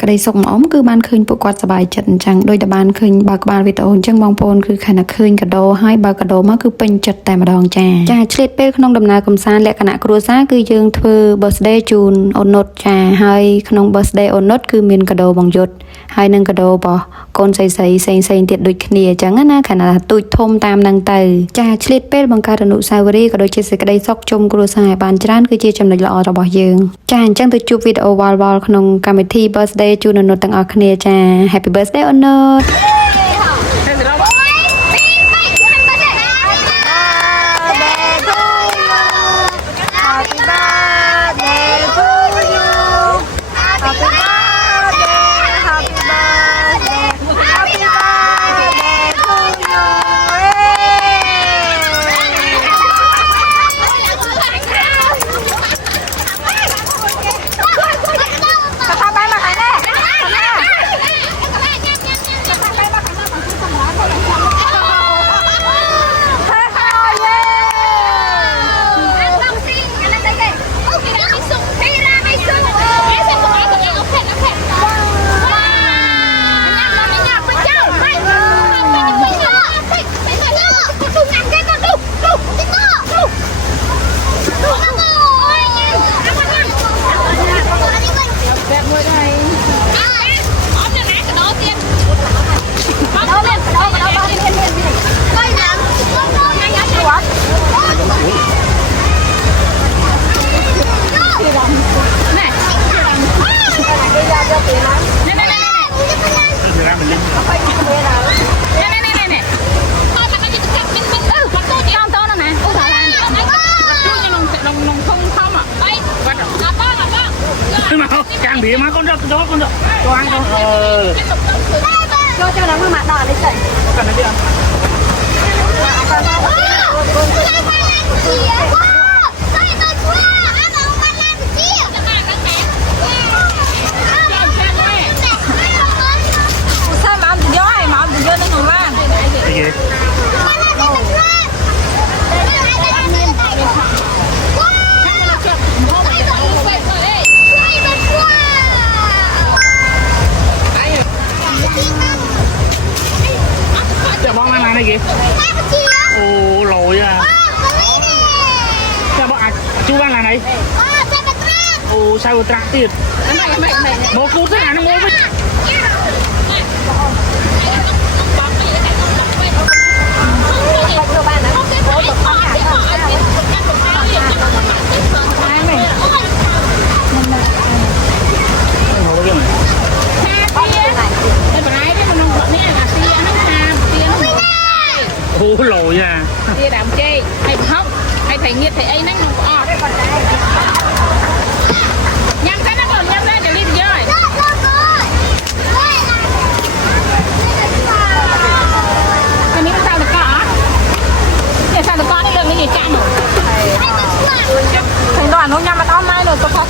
ก็ได้ส่งอ้อมคือบ้านคืนปกติสบายจัดจังโดยแต่บ้านคืนบากบ้านวิตาโอนจังมองปนคือขณะคืนกระโดให้บากระโดมาคือเป็นจัดแต่มาดองจ่าเฉลี่ยเป็นขนมดำนากำซานและคณะครัวซ่าคือยืงเธอเบอร์สเดย์จูนโอนนดจ่าให้ขนมเบอร์สเดย์โอนนดคือมีนกระโดบางยศให้นังกระโดปอก้นใส่ติดดุจเนียจังนะขณะตุยทมตามนางเตยจ่าเฉลี่ยเป็นบังการอนุสาวรีย์ก็โดยเฉลี่ยก็ได้ซอกจมครัวซ่าบ้านจานคือเจี๊ยจำเลยละอระบยืงจ่าจังตัวจูวิดโอวอลขนมกรรมที่เบอร์สเดย์จูนโอนนดตั้งออกเนียจ้า Happy Birthday โอนนดtrang bị mà con được cho ăn không cho nó mặt đỏ đấy chị cần cái gì không sao mà ông từ gió nó ngồi ra cái gì Chào bác ăn này kìa. Ồ lồi à. Chào bác chú ăn là này. Ồ sao mà trạc tiền. Một phút thế nào nó mua với. Ủa lồi à. Tia đạm chê, hay hốc, hay thầy nghiệt thầy ấy nắng không có. Nhâm cái nó còn nhâm ra để đi rồi. Cái này sao được cả? Để sao được con nó đừng cái gì chăng? Thầy đoàn không nhâm mà tao mai rồi tôi khó.